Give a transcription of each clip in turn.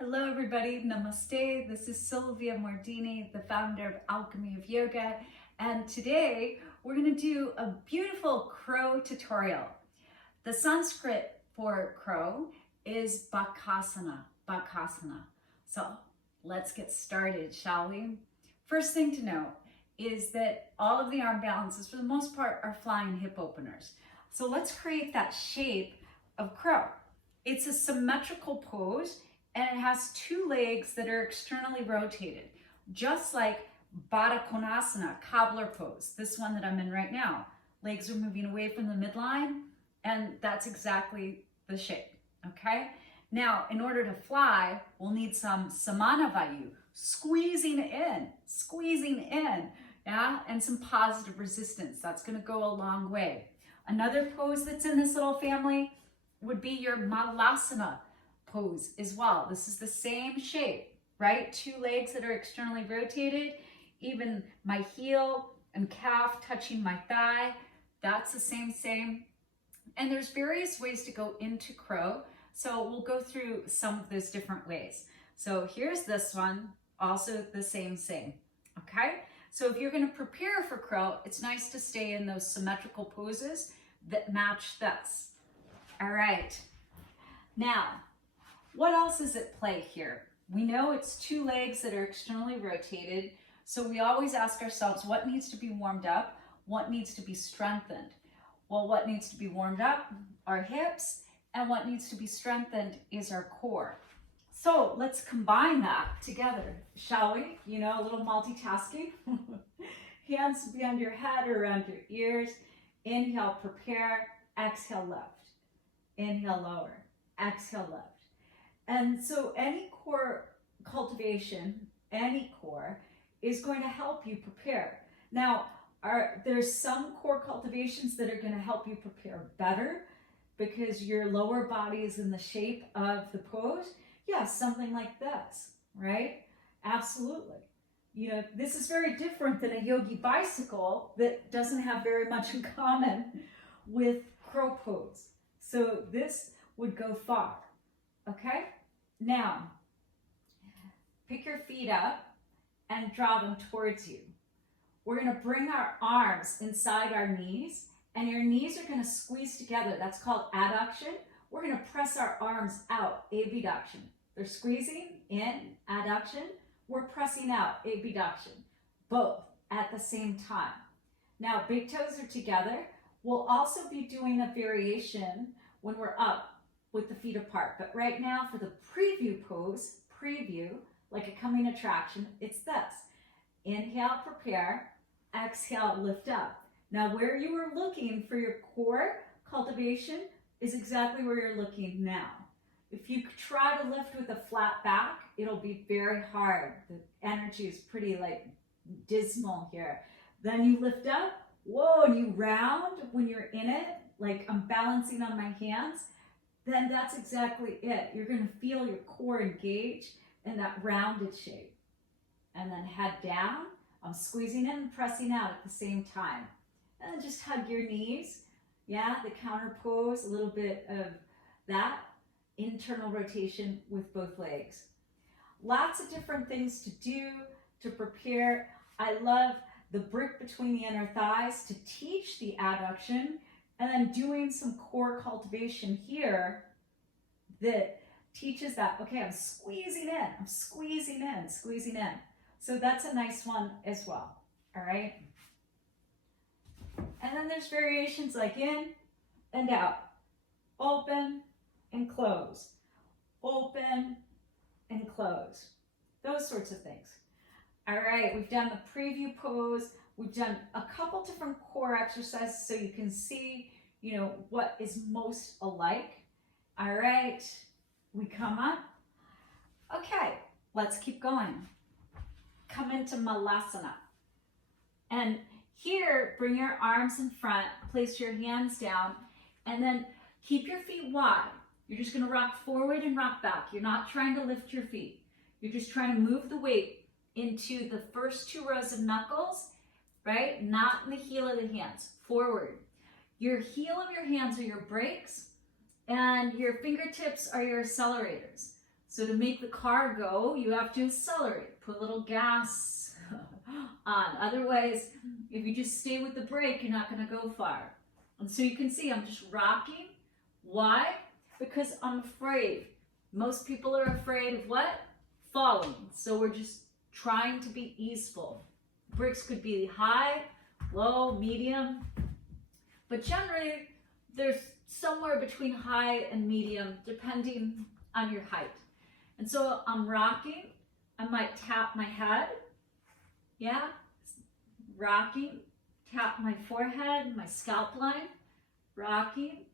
Hello everybody, namaste. This is Sylvia Mordini, the founder of Alchemy of Yoga. And today we're going to do a beautiful crow tutorial. The Sanskrit for crow is Bakasana, Bakasana. So let's get started, shall we? First thing to note is that all of the arm balances for the most part are flying hip openers. So let's create that shape of crow. It's a symmetrical pose and it has two legs that are externally rotated, just like Bakasana, cobbler pose, this one that I'm in right now. Legs are moving away from the midline, and that's exactly the shape, okay? Now, in order to fly, we'll need some Samanavayu, squeezing in, yeah? And some positive resistance. That's gonna go a long way. Another pose that's in this little family would be your Malasana pose as well. This is the same shape, right? Two legs that are externally rotated, even my heel and calf touching my thigh, that's the same. And there's various ways to go into crow, so we'll go through some of those different ways. So here's this one, also the same, okay? So if you're gonna prepare for crow, it's nice to stay in those symmetrical poses that match this. All right, now, what else is at play here? We know it's two legs that are externally rotated, so we always ask ourselves what needs to be warmed up, what needs to be strengthened. Well, what needs to be warmed up? Our hips, and what needs to be strengthened is our core. So let's combine that together, shall we? You know, a little multitasking. Hands behind your head or around your ears. Inhale, prepare. Exhale, lift. Inhale, lower. Exhale, lift. And so any core cultivation, any core, is going to help you prepare. Now, there's some core cultivations that are going to help you prepare better because your lower body is in the shape of the pose. Yeah, something like this, right? Absolutely. You know, this is very different than a yogi bicycle that doesn't have very much in common with crow pose. So this would go far. Okay, now pick your feet up and draw them towards you. We're going to bring our arms inside our knees, and your knees are going to squeeze together. That's called adduction. We're going to press our arms out, abduction. They're squeezing in, adduction. We're pressing out, abduction, both at the same time. Now, big toes are together. We'll also be doing a variation when we're up with the feet apart. But right now for the preview pose, like a coming attraction, it's this. Inhale, prepare. Exhale, lift up. Now where you were looking for your core cultivation is exactly where you're looking now. If you try to lift with a flat back, it'll be very hard. The energy is pretty dismal here. Then you lift up, whoa, and you round when you're in it, like I'm balancing on my hands. Then that's exactly it. You're going to feel your core engage in that rounded shape. And then head down. I'm squeezing in and pressing out at the same time. And then just hug your knees. Yeah, the counter pose, a little bit of that internal rotation with both legs. Lots of different things to do to prepare. I love the brick between the inner thighs to teach the adduction. And then doing some core cultivation here that teaches that, okay, I'm squeezing in. So that's a nice one as well, all right? And then there's variations like in and out, open and close, open and close, those sorts of things. All right, we've done the preview pose. We've done a couple different core exercises so you can see, you know, what is most alike. All right, we come up. Okay, let's keep going. Come into Malasana. And here, bring your arms in front, place your hands down, and then keep your feet wide. You're just gonna rock forward and rock back. You're not trying to lift your feet. You're just trying to move the weight into the first two rows of knuckles, right? Not in the heel of the hands, forward. Your heel of your hands are your brakes and your fingertips are your accelerators. So to make the car go, you have to accelerate, put a little gas on. Otherwise, if you just stay with the brake, you're not going to go far. And so you can see I'm just rocking. Why? Because I'm afraid. Most people are afraid of what? Falling. So we're just trying to be easeful. Brakes could be high, low, medium, but generally there's somewhere between high and medium depending on your height. And so I'm rocking. I might tap my head. Yeah, rocking. Tap my forehead, my scalp line. Rocking.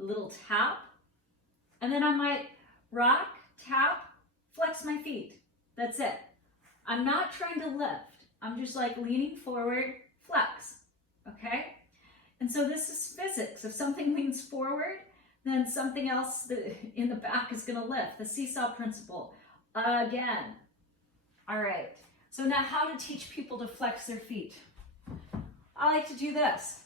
A little tap. And then I might rock, tap, flex my feet. That's it. I'm not trying to lift. I'm just like leaning forward, flex. Okay? And so this is physics. If something leans forward, then something else in the back is going to lift. The seesaw principle. Again. All right. So now how to teach people to flex their feet. I like to do this.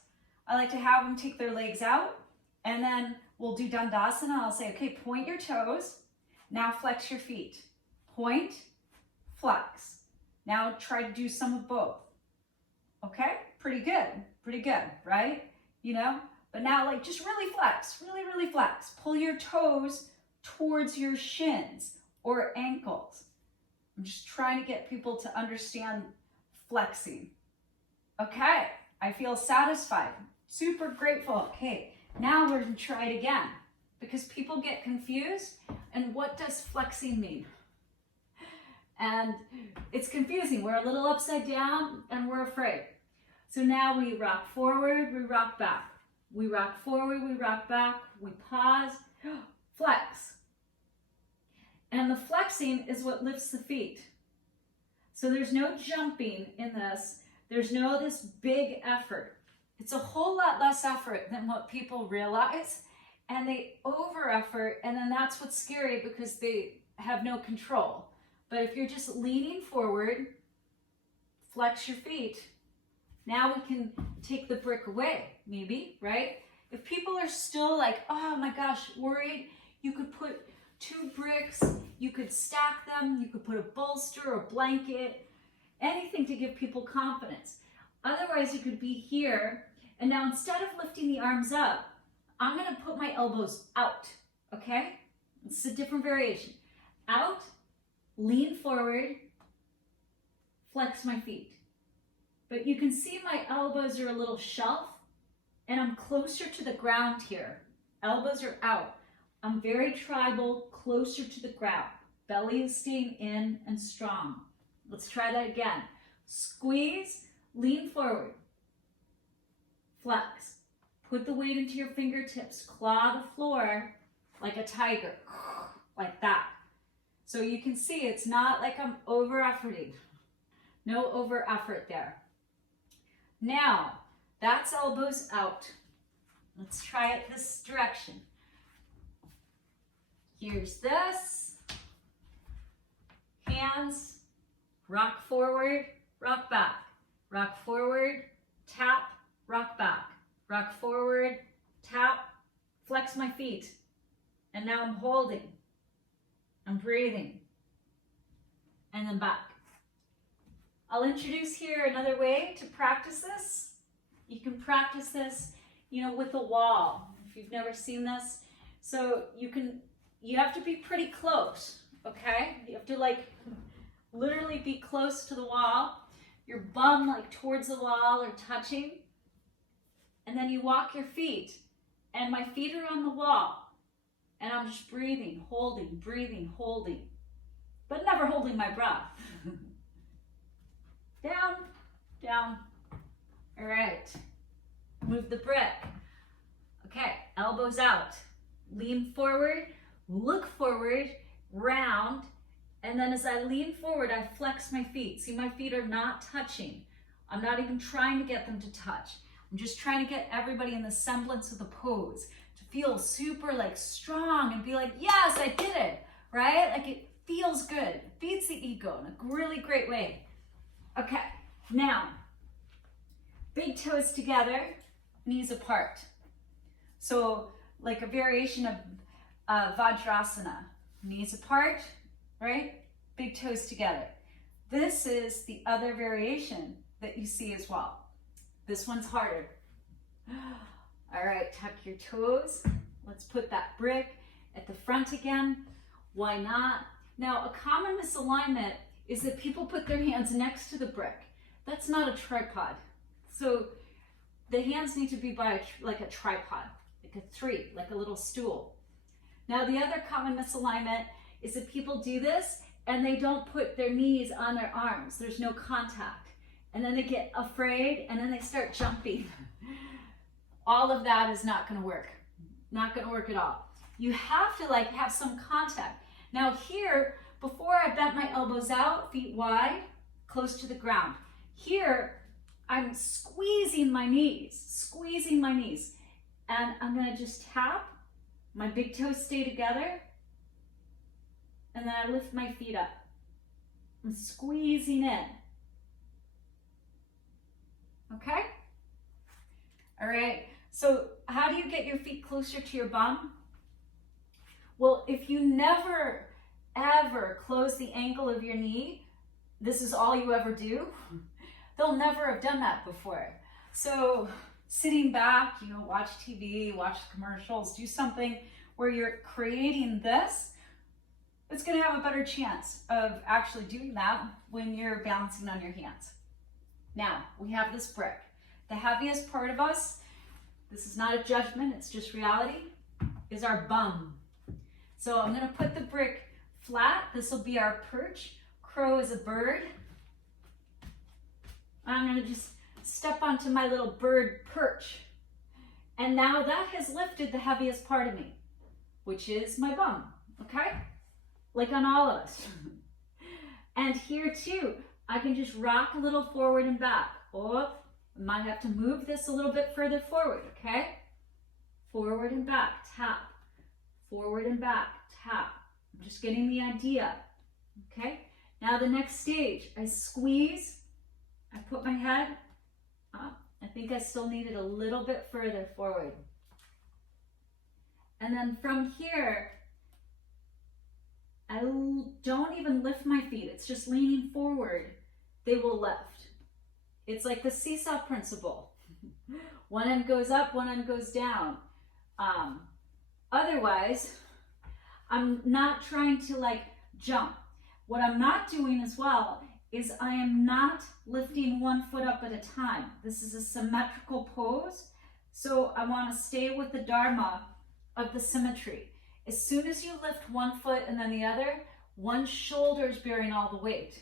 I like to have them take their legs out, and then we'll do Dandasana. I'll say, okay, point your toes. Now flex your feet. Point, flex. Now try to do some of both. Okay? Pretty good, right? You know? But now like just really flex, really flex. Pull your toes towards your shins or ankles. I'm just trying to get people to understand flexing. Okay, I feel satisfied, super grateful. Okay, now we're gonna try it again because people get confused. And what does flexing mean? And it's confusing. We're a little upside down and we're afraid. So now we rock forward, we rock back. We rock forward, we rock back, we pause, flex. And the flexing is what lifts the feet. So there's no jumping in this. There's no this big effort. It's a whole lot less effort than what people realize. And they over effort, and then that's what's scary because they have no control. But if you're just leaning forward, flex your feet. Now we can take the brick away, maybe, right? If people are still like, oh my gosh, worried, you could put 2 bricks, you could stack them, you could put a bolster or a blanket, anything to give people confidence. Otherwise, you could be here, and now instead of lifting the arms up, I'm gonna put my elbows out, okay? It's a different variation. Out, lean forward, flex my feet. But you can see my elbows are a little shelf, and I'm closer to the ground here. Elbows are out. I'm very tribal, closer to the ground. Belly is staying in and strong. Let's try that again. Squeeze, lean forward. Flex. Put the weight into your fingertips. Claw the floor like a tiger. Like that. So you can see it's not like I'm over-efforting. No over-effort there. Now, that's elbows out. Let's try it this direction. Here's this. Hands, rock forward, rock back. Rock forward, tap, rock back. Rock forward, tap, flex my feet. And now I'm holding. I'm breathing. And then back. I'll introduce here another way to practice this. You can practice this, with a wall, if you've never seen this. So you have to be pretty close, okay? You have to literally be close to the wall. Your bum towards the wall or touching. And then you walk your feet, and my feet are on the wall. And I'm just breathing, holding, but never holding my breath. Down, down. All right. Move the brick. Okay, elbows out. Lean forward, look forward, round, and then as I lean forward, I flex my feet. See, my feet are not touching. I'm not even trying to get them to touch. I'm just trying to get everybody in the semblance of the pose to feel super strong and be like, yes, I did it, right? It feels good. It beats the ego in a really great way. Okay, now, big toes together, knees apart. So a variation of Vajrasana. Knees apart, right? Big toes together. This is the other variation that you see as well. This one's harder. All right, tuck your toes. Let's put that brick at the front again. Why not? Now, a common misalignment is that people put their hands next to the brick. That's not a tripod. So the hands need to be by like a tripod, like a tree, like a little stool. Now, the other common misalignment is that people do this and they don't put their knees on their arms. There's no contact. And then they get afraid and then they start jumping. All of that is not going to work. Not going to work at all. You have to like have some contact. Now here, before I bent my elbows out, feet wide, close to the ground. Here, I'm squeezing my knees, and I'm going to just tap. My big toes stay together, and then I lift my feet up. I'm squeezing in. Okay? All right, so how do you get your feet closer to your bum? Well, if you never, ever close the ankle of your knee, this is all you ever do, they'll never have done that before. So sitting back, watch TV, watch commercials, do something where you're creating this, it's gonna have a better chance of actually doing that when you're balancing on your hands. Now, we have this brick. The heaviest part of us, this is not a judgment, it's just reality, is our bum. So I'm gonna put the brick flat. This will be our perch. Crow is a bird. I'm gonna just step onto my little bird perch. And now that has lifted the heaviest part of me, which is my bum, okay? Like on all of us. And here too, I can just rock a little forward and back. Oh, I might have to move this a little bit further forward, okay? Forward and back, tap. Forward and back, tap. I'm just getting the idea, okay? Now the next stage, I squeeze, I put my head up. I think I still need it a little bit further forward. And then from here, I don't even lift my feet. It's just leaning forward. They will lift. It's like the seesaw principle. One end goes up, one end goes down. Otherwise, I'm not trying to like jump. What I'm not doing as well is I am not lifting one foot up at a time. This is a symmetrical pose. So I want to stay with the dharma of the symmetry. As soon as you lift one foot and then the other, one shoulder is bearing all the weight.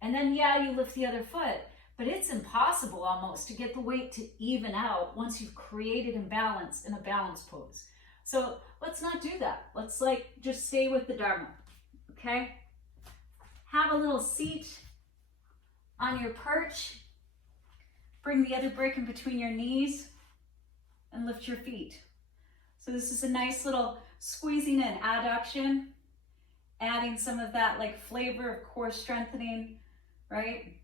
And then yeah, you lift the other foot, but it's impossible almost to get the weight to even out once you've created imbalance in a balance pose. So let's not do that. Let's just stay with the dharma, okay? Have a little seat on your perch. Bring the other brick in between your knees and lift your feet. So this is a nice little squeezing in, adduction, adding some of that like flavor of core strengthening, right?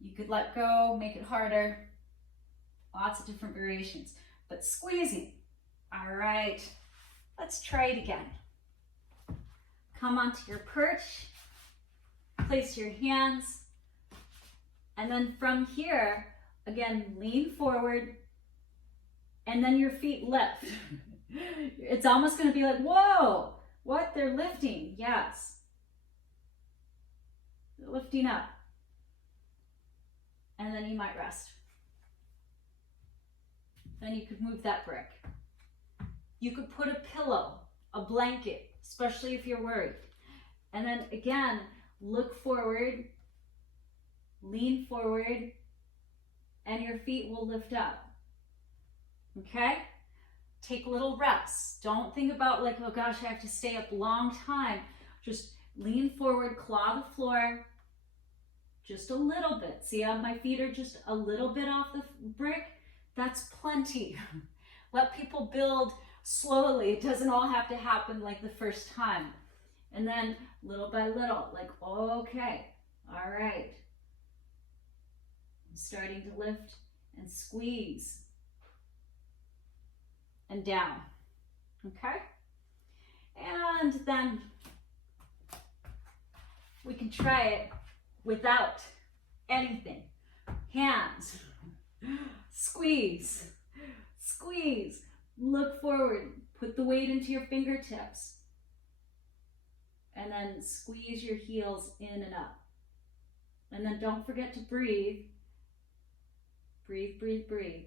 You could let go, make it harder. Lots of different variations, but squeezing. All right, let's try it again. Come onto your perch, place your hands, and then from here, again, lean forward, and then your feet lift. It's almost gonna be like, whoa, what? They're lifting, yes. They're lifting up. And then you might rest. Then you could move that brick. You could put a pillow, a blanket, especially if you're worried. And then again, look forward, lean forward, and your feet will lift up. Okay? Take a little rest. Don't think about like, oh gosh, I have to stay up a long time. Just lean forward, claw the floor, just a little bit. See how my feet are just a little bit off the brick? That's plenty. Let people build slowly. It doesn't all have to happen like the first time. And then little by little, like, okay, all right. I'm starting to lift and squeeze and down, okay? And then we can try it without anything. Hands, squeeze, squeeze, look forward, put the weight into your fingertips, and then squeeze your heels in and up. And then don't forget to breathe. Breathe, breathe, breathe.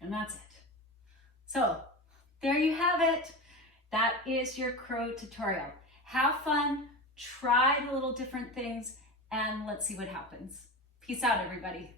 And that's it. So there you have it. That is your crow tutorial. Have fun, try the little different things, and let's see what happens. Peace out, everybody.